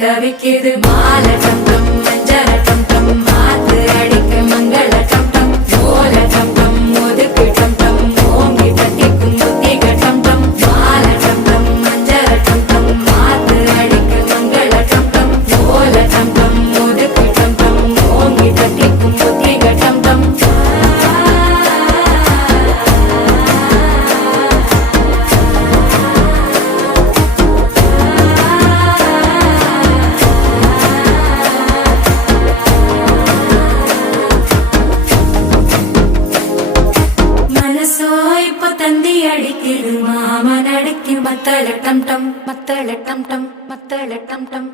தவிக்குது மால டம் டம் மஞ்சள டம் டம் மாத்து அடிக்க மங்கள டம் டம் ஓல டம் டம் ஒதுக்கு டம் டம் ஓங்கி தட்டிக்கும் புத்திக டம் டம் மால டம் டம் மஞ்சள டம் டம் மாத்து அடிக்க மங்கள டம் டம் ஓல டம் டம் ஒதுக்கு டம் டம் ஓங்கி தட்டிக்கும் புத்திக டம் டம் தந்தி அடிக்குது மாமன் அடிக்கு மத்தள டம் டம் மத்தள டம் டம் மத்தள டம் டம்